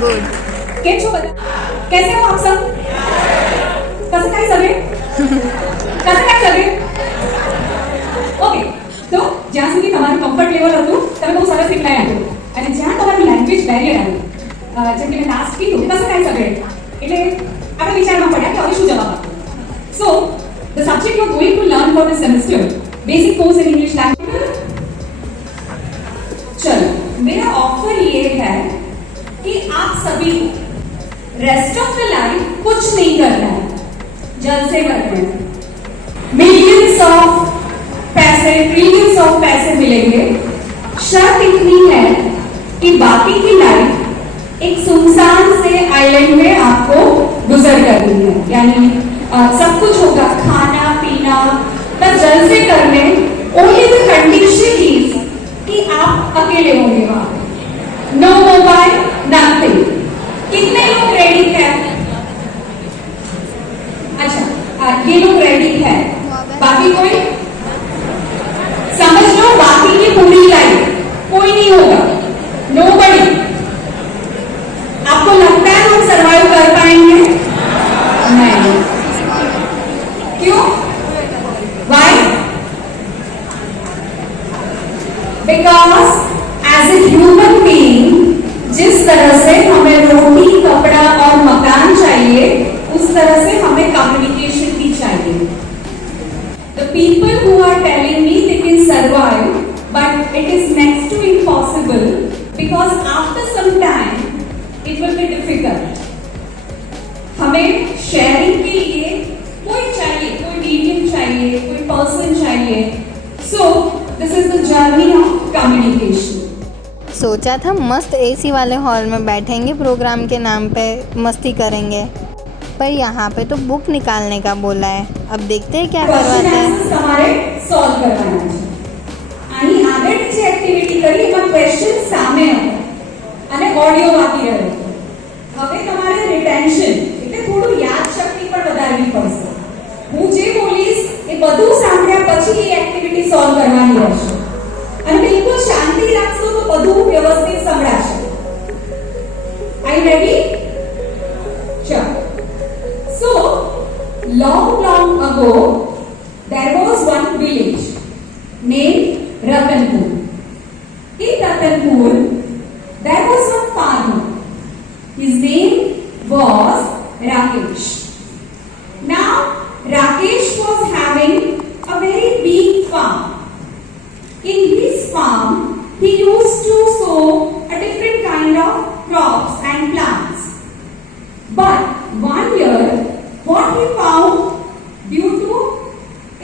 Good. केम छो बता? कैसे हो आप सब? कसं काय सगळे? कसं काय सगळे? ઓકે તો જ્યાં સુધી તમારું કમ્ફર્ટ લેવલ હતું તમે બહુ સરસ રીતના આવ્યું અને જ્યાં તમારું લેંગ્વેજ બેરિયર આવ્યું જેમ કે મેં લાસ્ટ કીધું કે कसं काय સગळे એટલે આપણે વિચારવા પડ્યા કે હવે શું જવાબ આપવો. So the subject you are going to learn for the semester basic course in English language. चलो मेरा ऑफर ये है कि आप सभी रेस्ट ऑफ द लाइफ कुछ नहीं करना है, जलसे करने हैं. मिलियंस ऑफ पैसे, ट्रिलियंस ऑफ पैसे मिलेंगे. शर्त इतनी है कि बाकी की लाइफ एक सुनसान से आइलैंड में आपको गुजर करनी है. यानी सब कुछ होगा, खाना पीना, बस जलसे करने. ओनली द कंडीशन इज कि आप अकेले होंगे वहां. No mobile, nothing. कितने लोग रेडी हैं? अच्छा ये लोग रेडी है. बाकी कोई समझ लो, बाकी की पूरी लाइफ कोई नहीं होगा. नोबडी. आपको लगता है हम सरवाइव कर पाएंगे? नहीं. क्यों? Why? Because as a human being, जिस तरह से हमें रोटी, कपड़ा और मकान चाहिए, उस तरह से हमें कम्युनिकेशन भी चाहिए. The people who are telling me they can survive, but it is next to impossible because after some time it will be difficult. हमें शेयरिंग के लिए कोई चाहिए, कोई मीडियम चाहिए, कोई पर्सन चाहिए. So this is the journey of communication. सोचा था मस्त एसी वाले हॉल में बैठेंगे, प्रोग्राम के नाम पे मस्ती करेंगे, पर यहाँ पे तो बुक निकालने का बोला है. अब देखते हैं क्या करवाते हैं. તમારે સોલ્વ કરવાના છે અને આગળની જે એક્ટિવિટી કરી એમાં ક્વેશ્ચન સામે હતો અને ઓડિયો બાકી રહ્યો. હવે તમારે રિટેન્શન એટલે થોડું યાદ શક્તિ પણ વધારવી પડશે. હું જે બોલીશ એ બધું સાંભળ્યા પછી એ એક્ટિવિટી સોલ્વ કરવાની રહેશે અને બિલકુલ શાંતિ રાખશો તો બધું વ્યવસ્થિત સંભળાશે. Are you ready? ચલો. So, long ago, there was one village named Ratanpur. In Ratanpur, there was one farmer. His name was Rakesh. Now, Rakesh was having a very big farm. In his farm, he used to sow a different kind of crops and plants. But one year, what he found, due to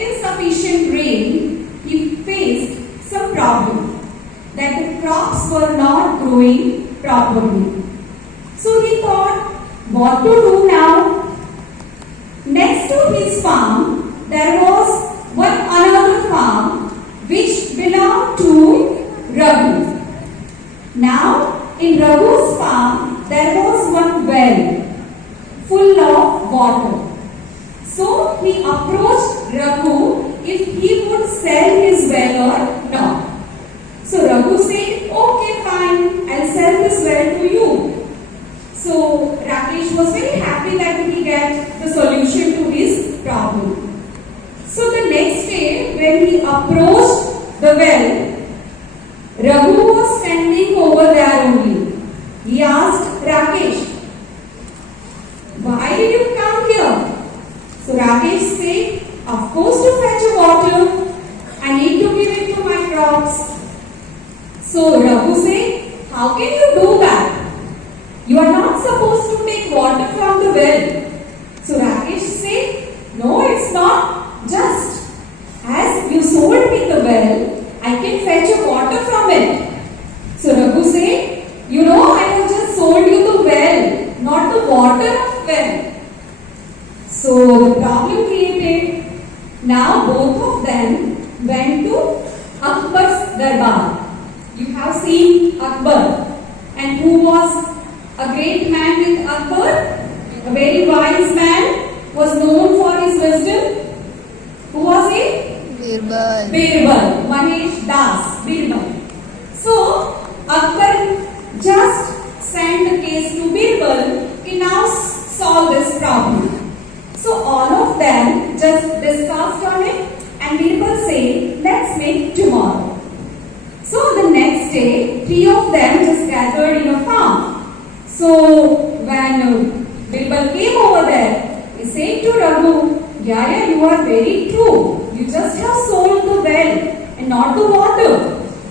insufficient rain, he faced some problem that the crops were not growing properly. So he thought, what to do now? Next to his farm, there was another farm which belonged to Raghu. Now, in Raghu's farm, there was one well full of water. So he approached Raghu if he would sell his well or not. So Raghu said, okay fine, I'll sell this well to you. So Rakesh was very happy that he get the solution to his problem. So the next day when he approached the well, Raghu was standing over there only. He asked Rakesh, why did you come here? So Rakesh said, of course to fetch water. I need to give it to my crops. So Raghu said, how can you do that? You are not supposed to take water from the well. So Rakesh said, no, it's not just. As you sold me the well, I can fetch a water from it. So Raghu said, you know, I have just sold you the well, not the water of well. So the problem created. Now both of them went to Akbar's Darbar. You have seen Akbar. And who was a great man with Akbar? A very wise man, was known for his wisdom. Who was he? Birbal. Birbal. Mahesh Das. Birbal. So Akbar just sent the case to three of them just gathered in a farm. So when Birbal came over there, he said to Raghu, Yaya, you are very true. You just have sold the well and not the water.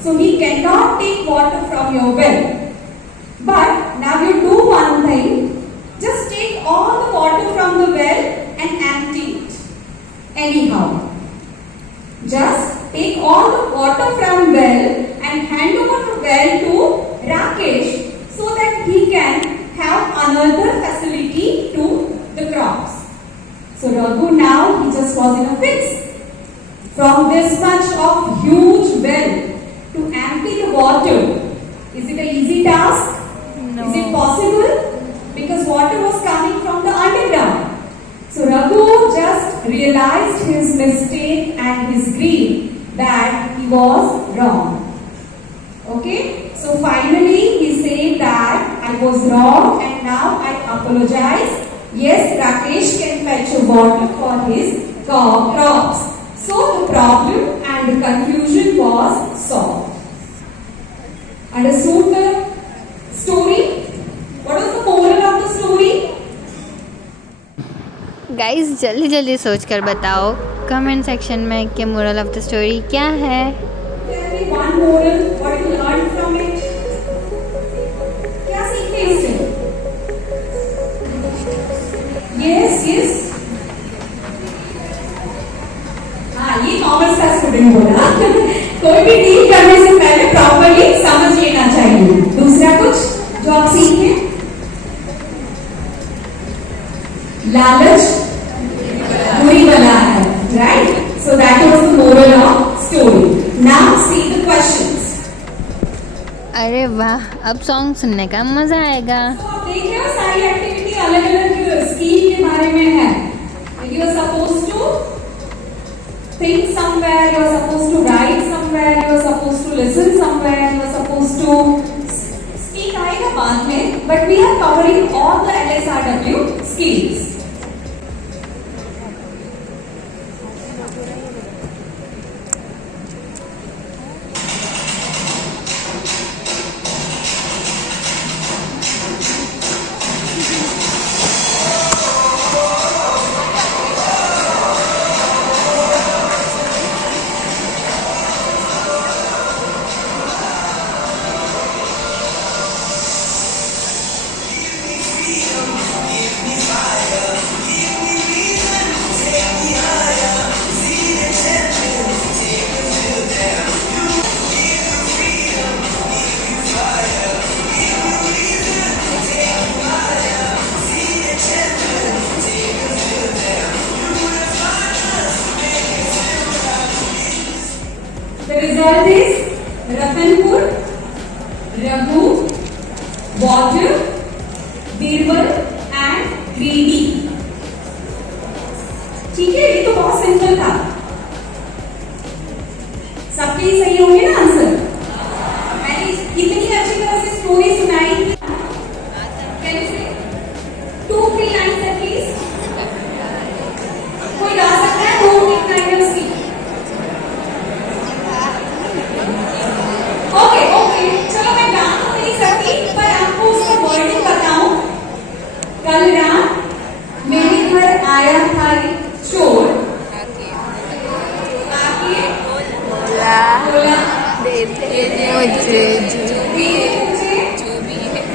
So he cannot take water from your well. But now you do one thing. Just take all the water from the well and empty it. Anyhow. Just take all the water from well and hand over the well to Rakesh so that he can have another facility to the crops. So Raghu now, he just was in a fix. From this much of huge well to empty the water, is it an easy task? No. Is it possible? Because water was coming from the underground. So Raghu just realized his mistake and his grief that he was wrong. Okay? So finally he said that I was wrong and now I apologize. Yes, Rakesh can fetch a water for his crops. So the problem and the confusion was solved. Understood the story? What was the moral of the story? Guys जल्दी जल्दी सोच कर बताओ comment section में कि moral of the story क्या है। Tell me one moral. What you learned from it? क्या सीखे इससे? Yes, yes. हाँ, ये कॉमर्स का स्टूडेंट बोला। कोई भी डील करने से पहले प्रॉपर्ली समझ लेना चाहिए। दूसरा कुछ जो आप सीखे? लालच बुरी बला है, right? So that was the moral of story. Now see the questions. अरे वाह, अब सॉन्ग सुनने का मज़ा आएगा। तो आप देख रहे हो सारी एक्टिविटी अलग अलग स्कीम के बारे में है। You are supposed to think somewhere, you are supposed to write somewhere, you are supposed to listen somewhere, you are supposed to speak आएगा बाद में, but we are covering all the LSRW skills. The result is Ratanpur, Raghu, Water, Birbal and Greedy. ठीक है, ये तो बहुत simple था। सबके ही सही होंगे ना आंसर? मैंने इतनी अच्छी तरह से स्टोरी सुनाई। Can you say 2-3 lines at least? कोई गा सकता है 2-3 लाइनर्स की? ओके, चलो मैं गा तो नहीं सकती, पर आपको उसका वर्डिंग बताऊं। कल रात मेरे घर आया था एक चोर, आके बोला दे मुझे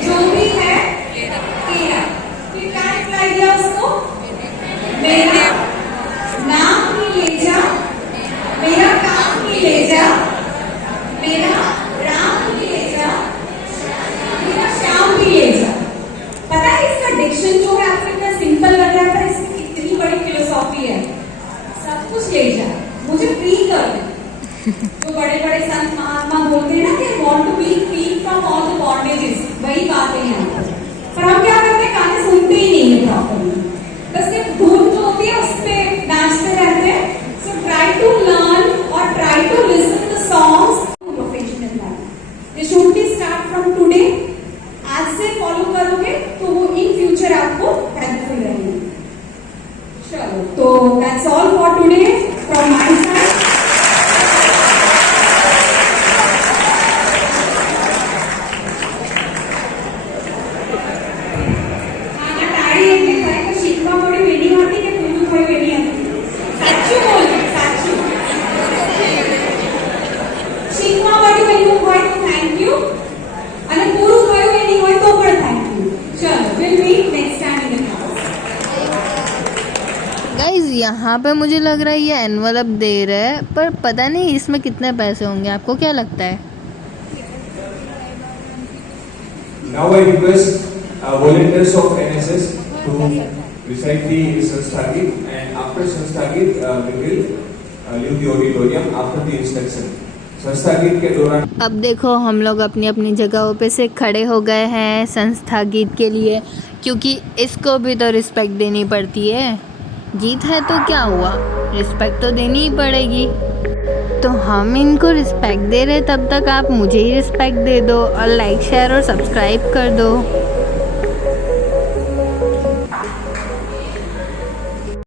जो भी है तेरा। फिर क्या रिप्लाई दिया उसको? मेरा नाम भी ले जा, मेरा काम भी ले जा, मेरा राम भी ले जा, मेरा श्याम भी ले जा। पता है इसका डिक्शन जो है आपको इतना सिंपल लग रहा था, इसमें कितनी बड़ी फिलोसॉफी है। सब कुछ ले जा, मुझे फ्री कर दे। जो बड़े बड़े संत महात्मा बोलते हैं ना कि want to be free from all the bondages, वही बातें हैं। पर हम क्या करते हैं, गाने सुनते ही नहीं है प्रॉपर्ली, बस सिर्फ धुन जो होती है उस पर नाचते रहते हैं। सो ट्राई टू लर्न और try to listen the songs professional life. ये should be start from today. आज से फॉलो करोगे तो वो इन फ्यूचर आपको हेल्पफुल रहेंगे। चलो, तो that's all for today from my side. यहाँ पे मुझे लग रहा है ये एनवलप दे रहा है, पर पता नहीं इसमें कितने पैसे होंगे। आपको क्या लगता है? Now I request volunteers of NSS to recite the Sanstagit, and after Sanstagit we will leave the auditorium after the instruction. संस्थागीत के दौरान अब देखो हम लोग अपनी अपनी जगहों पे से खड़े हो गए हैं संस्था गीत के लिए, क्योंकि इसको भी तो रिस्पेक्ट देनी पड़ती है। गीत है तो क्या हुआ, रिस्पेक्ट तो देनी ही पड़ेगी। तो हम इनको रिस्पेक्ट दे रहे, तब तक आप मुझे ही रिस्पेक्ट दे दो और लाइक शेयर और सब्सक्राइब कर दो।